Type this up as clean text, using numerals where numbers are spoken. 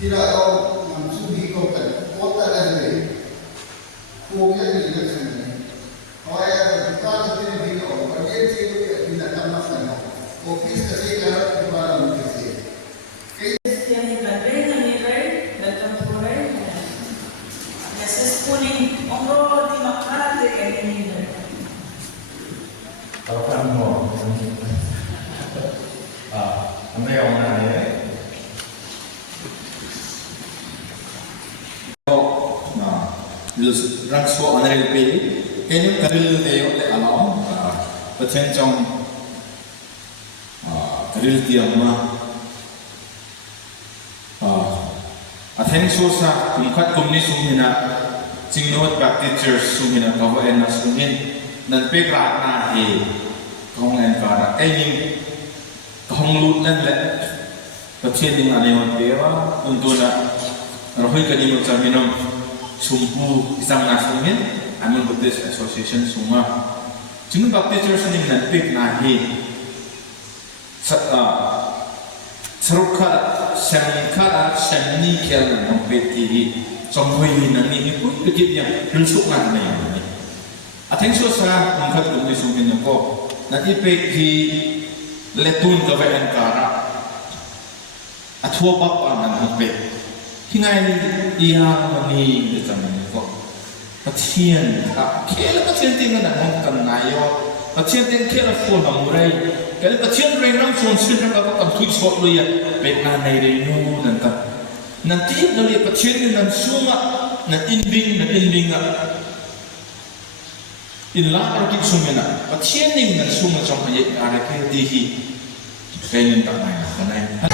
tirayaw ng subiko ka, kota lang rin, kung yan yung ilasan niya. Kaya, kada tinibiko, pag-yan sino yung pinatamas na no, office kasi karap yung parang kasi. Kalau kamu ang may ako na Rangso Anaril Pili, kaya karil tayo le alaw, patyan chong karil tiyang athen so sa kumkat kumni sumina, singnot ka teachers sumina kawain na sumin, nan pekrat na kong en kara, kaya kong lutan le, patyan din anayon pera, untuk na rohoy kanimot sa minong sumpu isang nasumin, Amin Buddhist Association suma. Jung Baptist Church ni nanpik nahi sarukara semkara semni kel nampeti somhui nani ni pun kejip yang rusuk ngan ni. Ateng so sa mungkat kumni sumin ko nanti peki letun kawan kara atua bapa nan nampik hingai dia mani di zaman ko. Patien, kela patien tinggal nak kan nayo, patien tinggal kela phone amurai, kela patien renang phone sini apa kan tweet shot lu ya, baik nanai renu nanti dari patien ni nan sunga, nan inbing inlah pergi sunga, patien ni nan sunga sampai ada kerja dihi, kaya ni tak main,